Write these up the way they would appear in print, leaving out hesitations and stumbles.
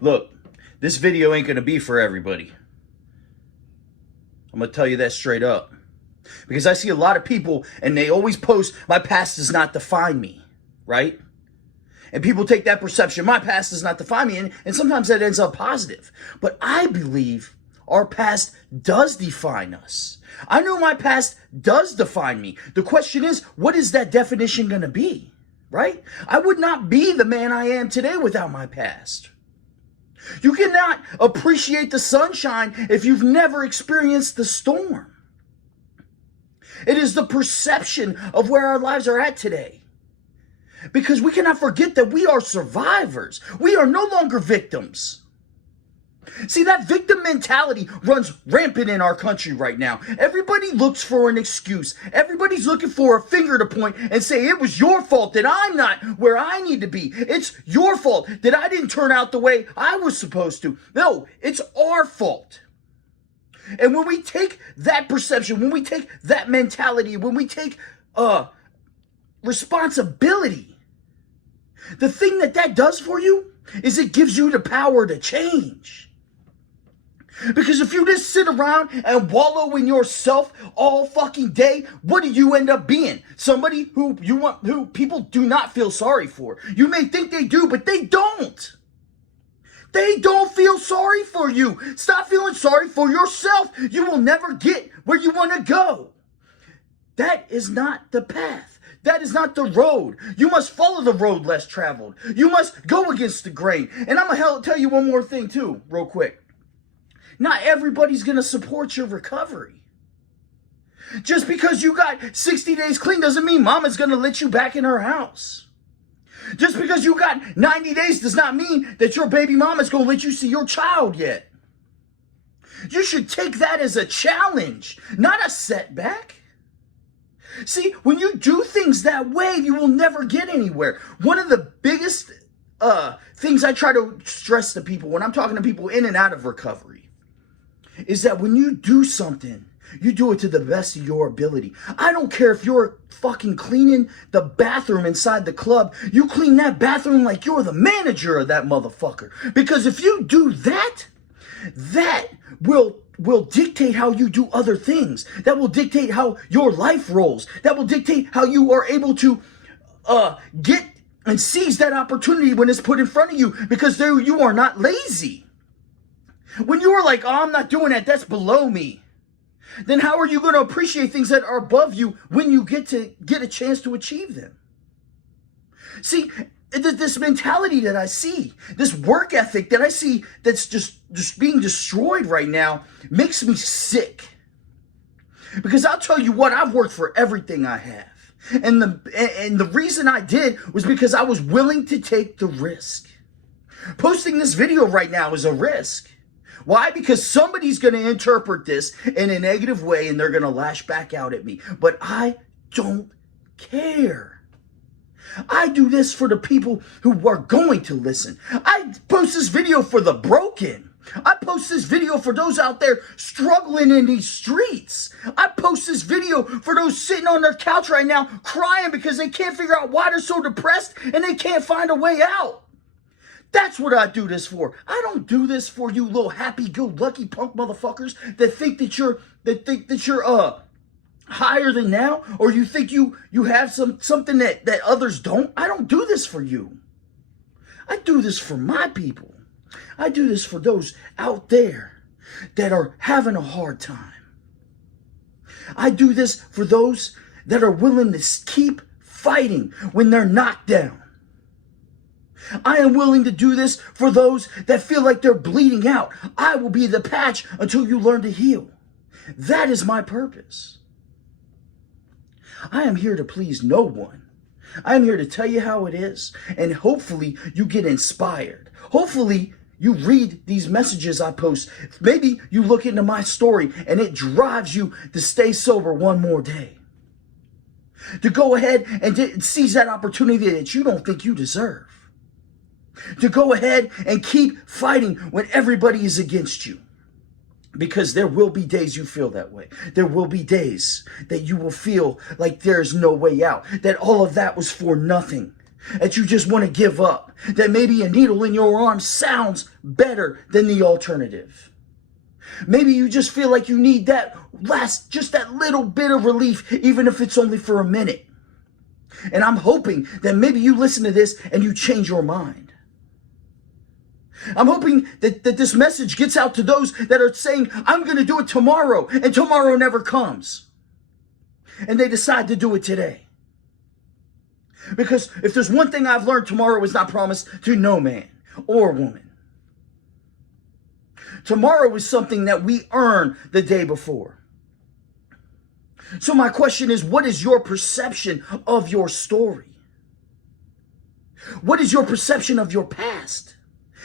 Look, this video ain't gonna be for everybody. I'm gonna tell you that straight up. Because I see a lot of people and they always post, my past does not define me, right? And people take that perception, my past does not define me, and sometimes that ends up positive. But I believe our past does define us. I know my past does define me. The question is, what is that definition gonna be, right? I would not be the man I am today without my past. You cannot appreciate the sunshine if you've never experienced the storm. It is the perception of where our lives are at today. Because we cannot forget that we are survivors. We are no longer victims. See, that victim mentality runs rampant in our country right now. Everybody looks for an excuse. Everybody's looking for a finger to point and say, it was your fault that I'm not where I need to be. It's your fault that I didn't turn out the way I was supposed to. No, it's our fault. And when we take that perception, when we take that mentality, when we take responsibility, the thing that does for you is it gives you the power to change. Because if you just sit around and wallow in yourself all fucking day, what do you end up being? Somebody who people do not feel sorry for. You may think they do, but they don't. They don't feel sorry for you. Stop feeling sorry for yourself. You will never get where you want to go. That is not the path. That is not the road. You must follow the road less traveled. You must go against the grain. And I'm going to tell you one more thing too, real quick. Not everybody's going to support your recovery. Just because you got 60 days clean doesn't mean mama's going to let you back in her house. Just because you got 90 days does not mean that your baby mama's going to let you see your child yet. You should take that as a challenge, not a setback. See, when you do things that way, you will never get anywhere. One of the biggest things I try to stress to people when I'm talking to people in and out of recovery is that when you do something, you do it to the best of your ability. I don't care if you're fucking cleaning the bathroom inside the club. You clean that bathroom like you're the manager of that motherfucker. Because if you do that, that will dictate how you do other things. That will dictate how your life rolls. That will dictate how you are able to get and seize that opportunity when it's put in front of you. Because there you are not lazy. When you are like, oh, I'm not doing that, that's below me. Then how are you going to appreciate things that are above you when you get a chance to achieve them? See, this mentality that I see, this work ethic that I see that's just being destroyed right now makes me sick. Because I'll tell you what, I've worked for everything I have. And the reason I did was because I was willing to take the risk. Posting this video right now is a risk. Why? Because somebody's going to interpret this in a negative way and they're going to lash back out at me. But I don't care. I do this for the people who are going to listen. I post this video for the broken. I post this video for those out there struggling in these streets. I post this video for those sitting on their couch right now crying because they can't figure out why they're so depressed and they can't find a way out. That's what I do this for. I don't do this for you little happy-go-lucky punk motherfuckers that think that you're higher than now, or you think you have something that others don't. I don't do this for you. I do this for my people. I do this for those out there that are having a hard time. I do this for those that are willing to keep fighting when they're knocked down. I am willing to do this for those that feel like they're bleeding out. I will be the patch until you learn to heal. That is my purpose. I am here to please no one. I am here to tell you how it is, and hopefully you get inspired. Hopefully you read these messages I post. Maybe you look into my story and it drives you to stay sober one more day. To go ahead and seize that opportunity that you don't think you deserve. To go ahead and keep fighting when everybody is against you. Because there will be days you feel that way. There will be days that you will feel like there's no way out. That all of that was for nothing. that you just want to give up, that maybe a needle in your arm sounds better than the alternative. Maybe you just feel like you need just that little bit of relief, even if it's only for a minute. And I'm hoping that maybe you listen to this and you change your mind. I'm hoping that this message gets out to those that are saying, I'm going to do it tomorrow, and tomorrow never comes. And they decide to do it today. Because if there's one thing I've learned, tomorrow is not promised to no man or woman. Tomorrow is something that we earn the day before. So my question is, what is your perception of your story? What is your perception of your past?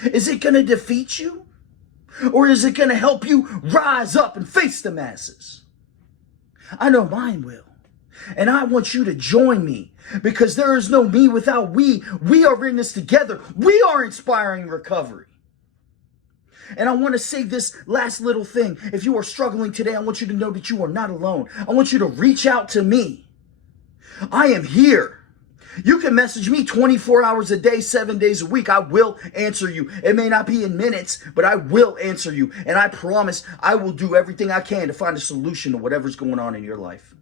Is it going to defeat you? Or is it going to help you rise up and face the masses? I know mine will. And I want you to join me, because there is no me without we. We are in this together. We are inspiring recovery. And I want to say this last little thing. If you are struggling today, I want you to know that you are not alone. I want you to reach out to me. I am here. You can message me 24 hours a day, 7 days a week. I will answer you. It may not be in minutes, but I will answer you. And I promise I will do everything I can to find a solution to whatever's going on in your life.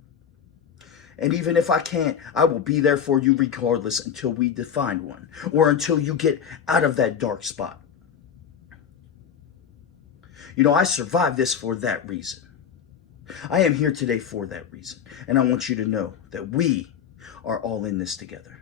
And even if I can't, I will be there for you regardless until we define one, or until you get out of that dark spot. You know, I survived this for that reason. I am here today for that reason. And I want you to know that we are all in this together.